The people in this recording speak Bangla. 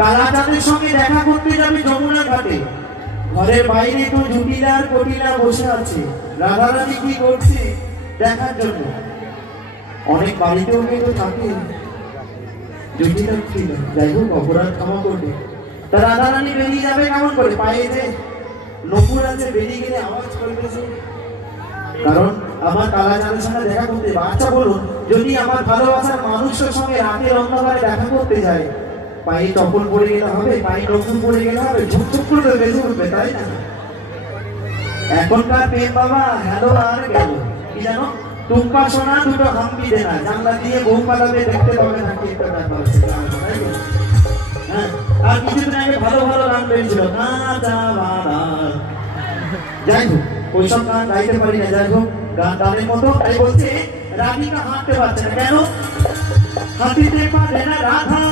কালাচাঁদের সঙ্গে দেখা করতে যাবে যমুনা ঘাটে। ঘরের বাইরে তো জুটিলা আর কটিলা বসে আছে রাধারানী কি করছে দেখার জন্য। অনেক বাড়িতেও কিন্তু থাকে জুটিলা ছিল, যাই হোক অপরাধ ক্ষমা করবে। তা রাধারানী বেরিয়ে যাবে কেমন করে? পায়ে যে নপুর আছে বেরিয়ে গেলে আওয়াজ করতেছে, কারণ আমার কালাচাঁদের সঙ্গে দেখা করতে। আচ্ছা বলুন, যদি আমার ভালোবাসার মানুষের সঙ্গে রাতের অন্ধকারে দেখা করতে যায়, পায়ে চপ্পল পরে গেলে হবে? পায়ে নতুন পরে গেলে হবে? ঝুকঝুক করে বেঁধে উঠবে, তাই না? এখনকার প্রেম বাবা হ্যালো আর গেল। কি জানো, টুম্পা সোনা দুটো হাম্পি দেনা, জানলা দিয়ে বউ পালাবে দেখতে পাবে না, কি একটা ব্যাপার আছে। হ্যাঁ, আর কিছুদিন আগে ভালো ভালো গান বেরিয়েছিল, যাই হোক ওইসব গান গাইতে পারি না। যাই হোক গানের মতো তাই বলছে রাধিকা হাঁটতে পারছে না কেন? হাঁটিতে পারে না রাধা।